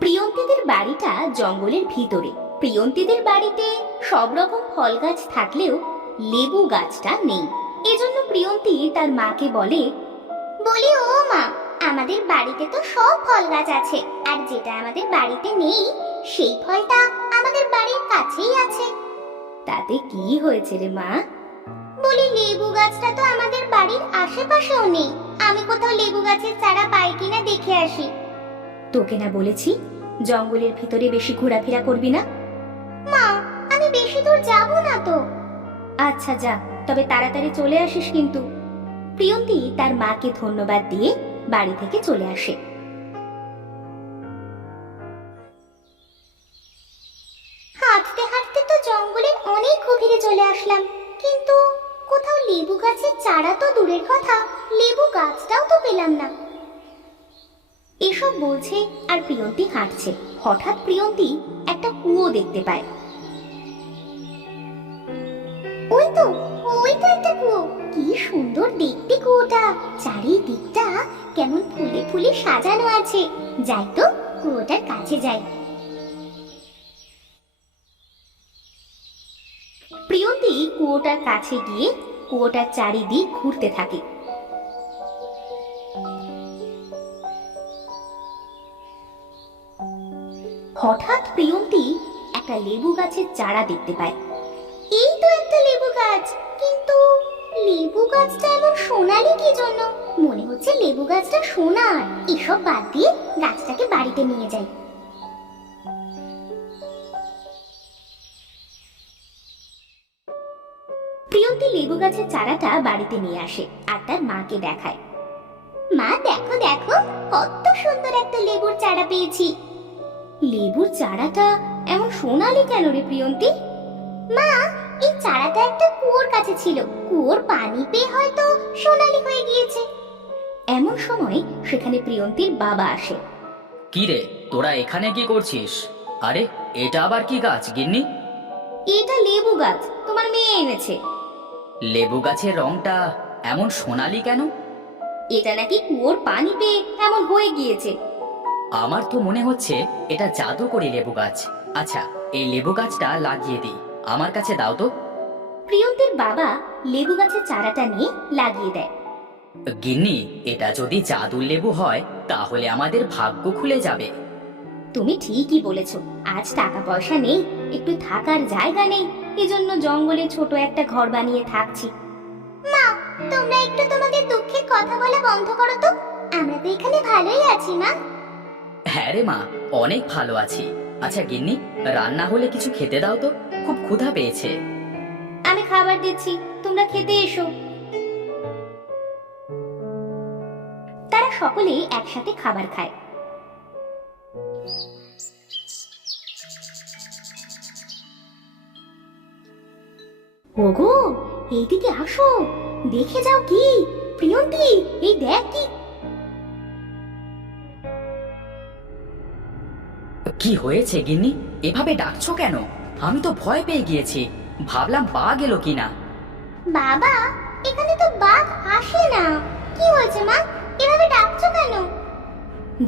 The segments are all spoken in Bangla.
প্রিয়ন্তীদের বাড়িটা জঙ্গলের ভিতরে। প্রিয়ন্তীদের বাড়িতে সব রকম ফল গাছ থাকলেও লেবু গাছটা নেই। এজন্য প্রিয়ন্তী তার মাকে বলে, ও মা, আমাদের বাড়িতে তো সব ফল গাছ আছে, আর যেটা আমাদের বাড়িতে নেই সেই ফলটা আমাদের বাড়ির কাছেই আছে। তাতে কি হয়েছে রে মা? লেবু গাছটা তো আমাদের বাড়ির আশেপাশেও নেই। আমি কোথাও লেবু গাছের চারা পাই কিনা দেখে আসি। তোকে না বলেছি জঙ্গলের ভিতরে বেশি ঘোরাফেরা করবি না? মা, আমি বেশি দূর যাব না তো। আচ্ছা যা, তবে তাড়াতাড়ি চলে আসিস কিন্তু। প্রিয়ন্তী তার মাকে ধন্যবাদ দিয়ে বাড়ি থেকে চলে আসে। হাঁটতে হাঁটতে তো জঙ্গলের অনেক গভীরে চলে আসলাম, কিন্তু কোথাও লেবু গাছের চারা তো দূরের কথা, লেবু গাছটাও তো পেলাম না। এসব বলছে আর প্রিয়ন্তী হাঁটছে। হঠাৎ প্রিয়ন্তী একটা কুয়ো দেখতে পায়। ওই তো একটা কুয়ো। কি সুন্দর দেখতে কুয়োটা, চারিদিকটা কেমন ফুলে ফুলে সাজানো আছে। যাই তো কুয়োটার কাছে যাই। প্রিয়ন্তী কুয়োটার কাছে গিয়ে কুয়োটার চারিদিক ঘুরতে থাকে। হঠাৎ প্রিয়ন্তী একটা লেবু গাছের চারা দেখতে পায়। এই তো একটা লেবু গাছ, কিন্তু লেবু গাছটা এমন সোনালি কি জন্য? মনে হচ্ছে লেবু গাছটা সোনার। এসব বাদ দিয়ে গাছটাকে বাড়িতে নিয়ে যাই। প্রিয়ন্তী লেবু গাছের চারাটা বাড়িতে নিয়ে আসে আর তার মাকে দেখায়। মা দেখো দেখো, কত সুন্দর একটা লেবুর চারা পেয়েছি। লেবুর চারাটা এমন সোনালি কেন রে প্রিয়ন্তী? মা, এই চারাটা একটা কুয়োর কাছে ছিল, কুয়োর পানি পেয়ে হয়তো সোনালি হয়ে গিয়েছে। এমন সময় সেখানে প্রিয়ন্তীর বাবা আসে। কি রে, তোরা এখানে কি করছিস? আরে এটা আবার কি গাছ গিন্নি? এটা লেবু গাছ, তোমার মেয়ে এনেছে। লেবু গাছের রংটা এমন সোনালি কেন? এটা নাকি কুয়োর পানি পেয়ে এমন হয়ে গিয়েছে। আমার তো মনে হচ্ছে এটা জাদুকরি লেবু গাছ। আচ্ছা, এই লেবু গাছটা লাগিয়ে দিই, আমার কাছে দাও তো। প্রিয়ন্তীর বাবা লেবু গাছের চারাটা নিয়ে লাগিয়ে দেয়। গিন্নি, এটা যদি জাদুর লেবু হয় তাহলে আমাদের ভাগ্য খুলে যাবে। তুমি ঠিকই বলেছ। আজ টাকা পয়সা নেই, একটু থাকার জায়গা নেই, এজন্য জঙ্গলে ছোট একটা ঘর বানিয়ে থাকছি। মা, তোমরা একটু তোমাদের দুঃখের কথা বলা বন্ধ করো তো। আমরা তো এখানে ভালোই আছি মা। হ্যাঁ রে মা, অনেক ভালো আছি। আচ্ছা গিন্নি, রান্না হলে কিছু খেতে দাও তো, খুব ক্ষুধা পেয়েছে। আমি খাবার দিচ্ছি, তোমরা খেতে এসো। তারা সকলে একসাথে খাবার খায়। ওগো, এইদিকে আসো, দেখে যাও। কি প্রিয়ন্তী, এই দেখ কি। কি হয়েছে গিন্নি, এভাবে ডাকছো কেন? আমি তো ভয় পেয়ে গিয়েছি, ভাবলাম বাঘ এলো কিনা। বাবা, এখানে তো বাঘ আসে না। কি হয়েছে মা, এভাবে ডাকছো কেন?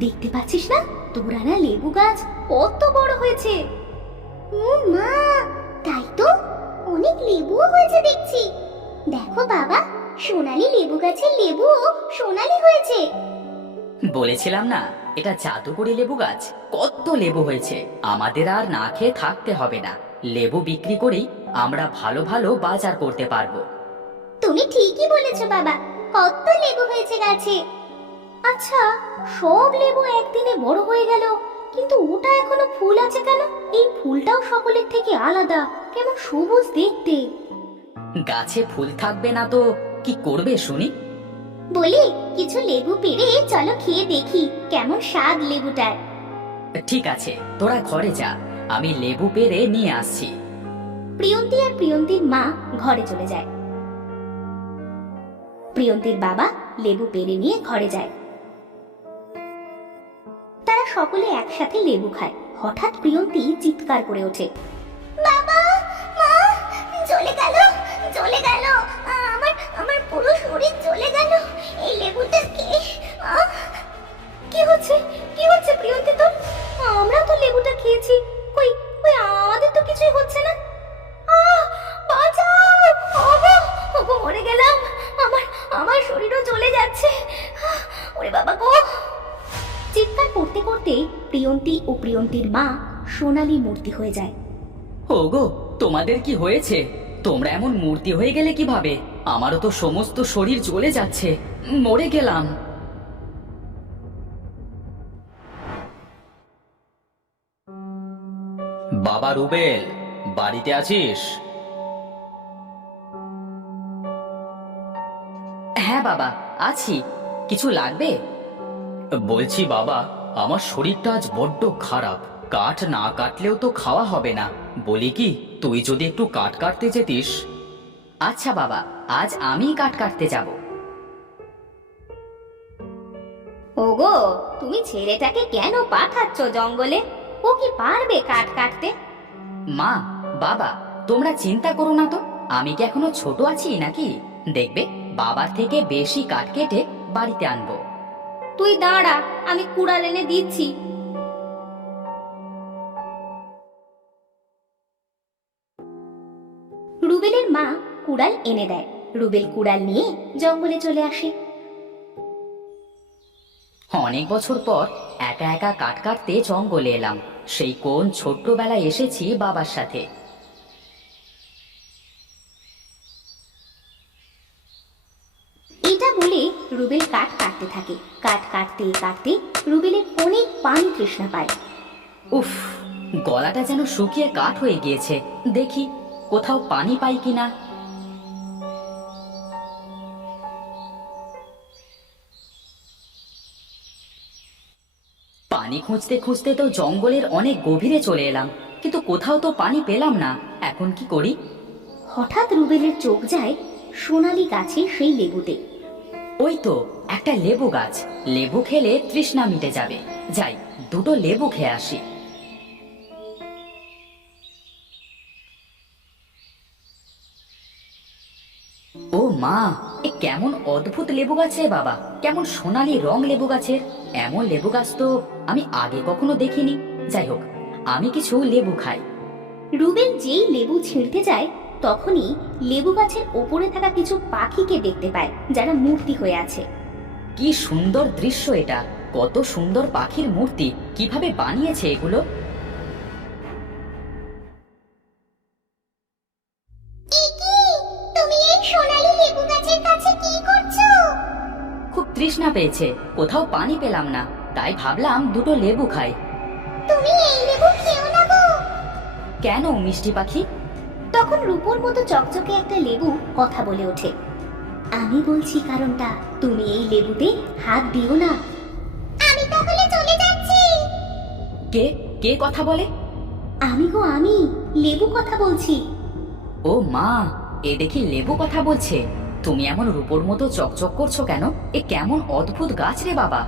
দেখতে পাচ্ছিস না তোরা না লেবু গাছ কত বড় হয়েছে। ও মা, তাই তো, অনেক লেবুও হয়েছে দেখছি। দেখো বাবা, সোনালী লেবু গাছের লেবু সোনালী হয়েছে। বলেছিলাম না, এটা জাদুকরি লেবু গাছ। কত লেবু হয়েছে, আমাদের আর না খেয়ে থাকতে হবে না। লেবু বিক্রি করেই আমরা ভালো ভালো বাজার করতে পারবো। তুমি ঠিকই বলেছো বাবা, কত লেবু হয়েছে গাছে। আচ্ছা, সব লেবু একদিনে বড় হয়ে গেল, কিন্তু ওটা এখনো ফুল আছে কেন? এই ফুলটাও সকলের থেকে আলাদা, কেমন সবুজ দেখতে। গাছে ফুল থাকবে না তো কি করবে শুনি? বলি, কিছু লেবু পেড়ে চলো খেয়ে দেখি কেমন স্বাদ লেবুটার। ঠিক আছে, তোরা ঘরে যা, আমি লেবু পেড়ে নিয়ে আসছি। প্রিয়ন্তী আর প্রিয়ন্তীর মা ঘরে চলে যায়। প্রিয়ন্তীর বাবা লেবু পেড়ে নিয়ে ঘরে যায়। তারা সকলে একসাথে লেবু খায়। হঠাৎ প্রিয়ন্তী চিৎকার করে ওঠে, বাবা, মা, জ্বলে গেল, জ্বলে গেল, আমার আমার পুরো শরীর জ্বলে গেল। এই লেবুটা কে? কি হচ্ছে, কি হচ্ছে প্রিয়ন্তী তোর? আমি ফেলেছি। কই কই আমাদের তো কিছুই হচ্ছে না। আহ, বাঁচাও! ওগো, ওগো, মরে গেলাম। আমার আমার শরীরও চলে যাচ্ছে। ওরে বাবা গো! চিৎকার করতে করতে প্রিয়ন্তী ও প্রিয়ন্তীর মা সোনালী মূর্তি হয়ে যায়। ওগো, তোমাদের কি হয়েছে? তোমরা এমন মূর্তি হয়ে গেলে কিভাবে? আমারও তো সমস্ত শরীর জ্বলে যাচ্ছে, মরে গেলাম। বাবা রুবেল, বাড়িতে আছিস? হ্যাঁ বাবা, আছি। কিছু লাগবে? বলছি বাবা, আমার শরীরটা আজ বড্ড খারাপ। কাঠ না কাটলেও তো খাওয়া হবে না। বলি কি, তুই যদি একটু কাঠ কাটতে যেতিস। আচ্ছা বাবা, আজ আমি কাঠ কাটতে যাব। ওগো, তুমি ছেলেটাকে কেন পাঠাচ্ছ জঙ্গলে? ও কি পারবে কাঠ কাটতে? মা, বাবা, তোমরা চিন্তা করো না তো। আমি কি এখনো ছোট আছি নাকি? দেখবে, বাবার থেকে বেশি কাঠ কেটে বাড়িতে আনবো। তুই দাঁড়া, আমি কুড়াল এনে দিচ্ছি। রুবেলের মা কুড়াল এনে দেয়। রুবেল কুড়াল নিয়ে জঙ্গলে চলে আসে। অনেক বছর পর একা একা কাঠ কাটতে জঙ্গলে এলাম। সেই কোন ছোট্টবেলায় এসেছি বাবার সাথে। এটা বলে রুবেল কাঠ কাটতে থাকে। কাঠ কাটতে কাটতে রুবেলের অনেক পানি তৃষ্ণা পায়। উফ, গলাটা যেন শুকিয়ে কাঠ হয়ে গিয়েছে। দেখি কোথাও পানি পাই কিনা। পানি খুঁজতে খুঁজতে তো জঙ্গলের অনেক গভীরে চলে এলাম, কিন্তু কোথাও তো পানি পেলাম না। এখন কি করি? হঠাৎ রুবেলের চোখ যায় সোনালী গাছের সেই লেবুতে। ওই তো একটা লেবু গাছ। লেবু খেলে তৃষ্ণা মিটে যাবে। যাই, দুটো লেবু খেয়ে আসি। ও মা, এ কেমন অদ্ভুত লেবু গাছ রে বাবা! কেমন সোনালী রং লেবু গাছের। এমন লেবু গাছ তো আমি আগে কখনো দেখিনি। যাই হোক, আমি কিছু লেবু খাই। রুবেল যেই লেবু ছিঁড়তে যায় তখনই লেবু গাছের ওপরে থাকা কিছু পাখিকে দেখতে পায়, যারা মূর্তি হয়ে আছে। কি সুন্দর দৃশ্য এটা! কত সুন্দর পাখির মূর্তি! কিভাবে বানিয়েছে এগুলো? তুমি এই সোনালী লেবু গাছের কাছে কি করছো? খুব তৃষ্ণা পেয়েছে, কোথাও পানি পেলাম না, তাই ভাবলাম দুটো লেবু খাই। তুমি এই লেবু খেও না গো। কেন মিষ্টি পাখি? তখন রূপোর মতো চকচকে একটা লেবু কথা বলে ওঠে। আমি বলছি কারণটা, তুমি এই লেবুতে হাত দিও না। আমি তাহলে চলে যাচ্ছি। কে কে কথা বলে? আমি গো, আমি লেবু কথা বলছি। ও মা, এ দেখি লেবু কথা বলছে। তুমি এমন রূপোর মতো চকচক করছো কেন? এ কেমন অদ্ভুত গাছ রে বাবা!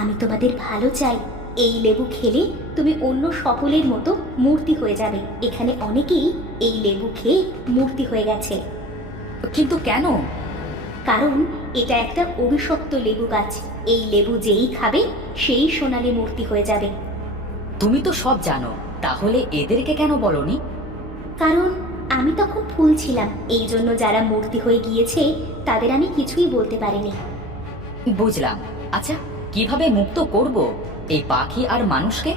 আমি তোমাদের ভালো চাই। এই লেবু খেলে তুমি অন্য সকলের মতো মূর্তি হয়ে যাবে। এখানে অনেকেই এই লেবু খেয়ে মূর্তি হয়ে গেছে। কিন্তু কেন? কারণ এটা একটা অভিশপ্ত লেবু গাছ। এই লেবু যেই খাবে সেই সোনালী মূর্তি হয়ে যাবে। তুমি তো সব জানো, তাহলে এদেরকে কেন বলনি? কারণ আমি তখন ফুল ছিলাম, এই জন্য যারা মূর্তি হয়ে গিয়েছে তাদের আমি কিছুই বলতে পারিনি। বুঝলাম। আচ্ছা, কিভাবে মুক্ত করব এই পাখি আর মানুষকে?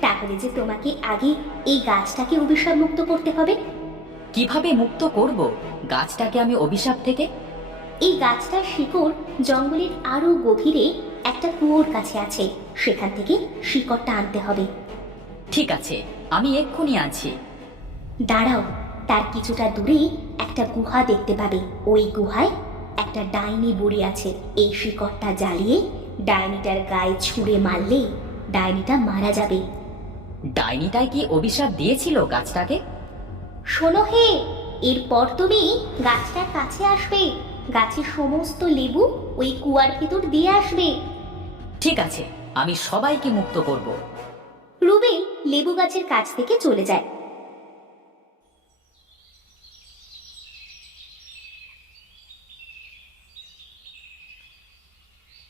তাহলে যে তোমাকে আগে এই গাছটাকে অভিশাপ মুক্ত করতে হবে। কিভাবে মুক্ত করব গাছটাকে আমি অভিশাপ থেকে? এই গাছটার শিকড় জঙ্গলের আরো গভীরে একটা কুয়োর কাছে আছে, সেখান থেকে শিকড়টা আনতে হবে। ঠিক আছে, আমি এক্ষুনি আছি। দাঁড়াও, তার কিছুটা দূরে একটা গুহা দেখতে পাবে। ওই গুহায় একটা ডাইনি বুড়ি আছে। এই শিকড়টা জ্বালিয়ে ডাইনিটার গায়ে ছুঁড়ে মারলেই ডাইনিটা মারা যাবে। ডাইনিটাই কি অভিশাপ দিয়েছিল গাছটাকে? শোনো হে, এরপর তুমি গাছটার কাছে আসবে। গাছের সমস্ত লেবু ওই কুয়ার ভেতর দিয়ে আসবে। ঠিক আছে, আমি সবাইকে মুক্ত করব। রুবেল লেবু গাছের কাছ থেকে চলে যায়।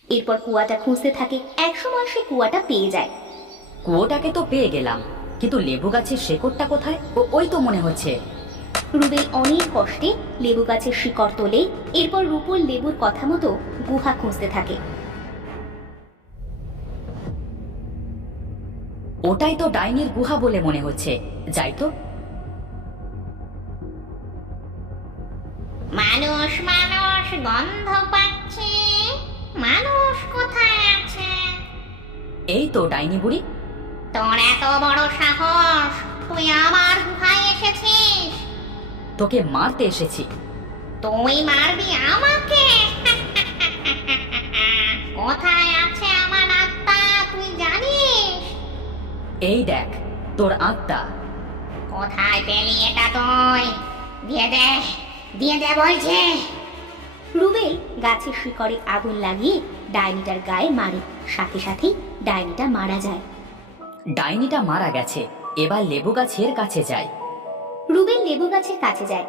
এরপর কুয়াটা খুঁজতে থাকে। একসময় সে কুয়াটা পেয়ে যায়। কুয়োটাকে তো পেয়ে গেলাম, কিন্তু লেবু গাছের শেকড়টা কোথায়? ওই তো মনে হচ্ছে। রুবেল অনেক কষ্টে লেবু গাছের শিকড় তোলে, এরপর রূপর লেবুর কথা মতো গুহা খুঁজতে থাকে। ওটাই তো ডাইনির গুহা বলে মনে হচ্ছে, যাই তো। মানুষ মানুষ গন্ধ পাচ্ছে, মানুষ কোথায় আছে? এই তো ডাইনি বুড়ি। তোর এত বড় সাহস, তুই আমার গুহায় এসেছিস? তোকে মারতে এসেছি। তুই মারবি আমাকে? কোথায় আছে আমার আত্মা তুই জানিস? এই দেখ তোর আত্মা। কোথায় পেলি এটা তুই? দিয়ে দে, দিয়ে দে বলছে। রুবেল গাছের শিকড়ে আগুন লাগিয়ে ডাইনিটার গায়ে মারে, সাথে সাথেই ডাইনিটা মারা যায়। ডাইনিটা মারা গেছে, এবার লেবু গাছের কাছে যাই। রুবেল লেবু গাছের কাছে যায়।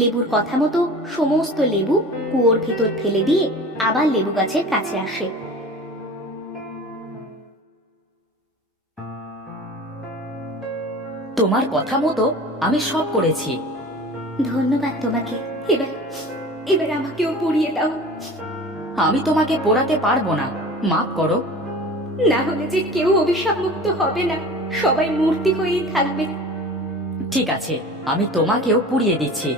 লেবুর কথা মতো সমস্ত লেবু কুয়োর ভেতর ফেলে দিয়ে আবার লেবু গাছের কাছে আসে। তোমার কথা মতো আমি সব করেছি। ধন্যবাদ তোমাকে। এবার এবার আমাকেও পুড়িয়ে দাও। আমি তোমাকে পোড়াতে পারবো না, মাফ করো। না হলে যে কেউ অভিশাপ মুক্ত হবে না, সবাই মূর্তি হয়েই থাকবে। ঠিক আছে, আমি তোমাকেও পুড়িয়ে দিচ্ছি।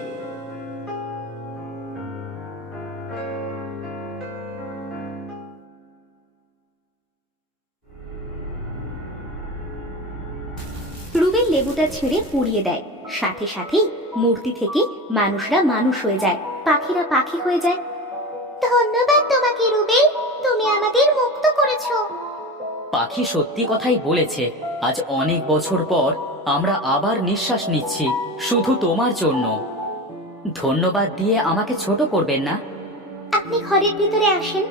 রুবেল লেবুটা ছিঁড়ে পুড়িয়ে দেয়, সাথে সাথেই মূর্তি থেকে মানুষরা মানুষ হয়ে যায়, পাখিরা পাখি হয়ে যায়। ধন্যবাদ তোমাকে রুবেল, তুমি আমাদের মুক্ত করেছো। পাখি সত্যি কথাই বলেছে, আজ অনেক বছর পর আমরা আবার নিঃশ্বাস নিচ্ছি, শুধু তোমার জন্য। ধন্যবাদ দিয়ে আমাকে ছোট করবেন না। আপনি ঘরের ভিতরে আসেন।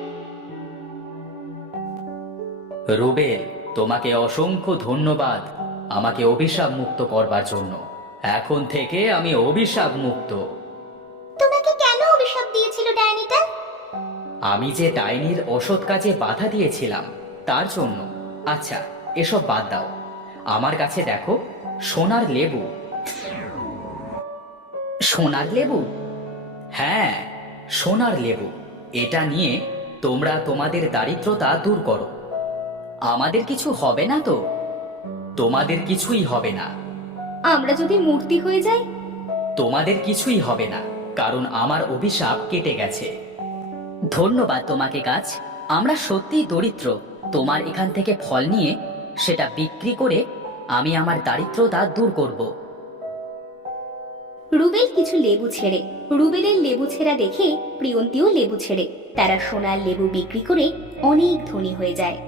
রুবেল, তোমাকে অসংখ্য ধন্যবাদ আমাকে অভিশাপ মুক্ত করবার জন্য। এখন থেকে আমি অভিশাপ মুক্ত। তোমাকে কেন অভিশাপ দিয়েছিল ডাইনিটা? আমি যে ডাইনির অসৎ কাজে বাধা দিয়েছিলাম তার জন্য। আচ্ছা, এসব বাদ দাও, আমার কাছে দেখো সোনার লেবু। সোনার লেবু? হ্যাঁ, সোনার লেবু। এটা নিয়ে তোমরা তোমাদের দারিদ্রতা দূর করো। আমাদের কিছু হবে না তো? তোমাদের কিছুই হবে না। আমরা যদি মূর্তি হয়ে যাই? তোমাদের কিছুই হবে না, কারণ আমার অভিশাপ কেটে গেছে। ধন্যবাদ তোমাকে গাছ, আমরা সত্যিই দরিদ্র। তোমার এখান থেকে ফল নিয়ে সেটা বিক্রি করে আমি আমার দারিদ্রতা দূর করব। রুবেল কিছু লেবু ছেড়ে, রুবেলের লেবু ছেঁড়া দেখে প্রিয়ন্তীও লেবু ছেড়ে, তারা সোনার লেবু বিক্রি করে অনেক ধনী হয়ে যায়।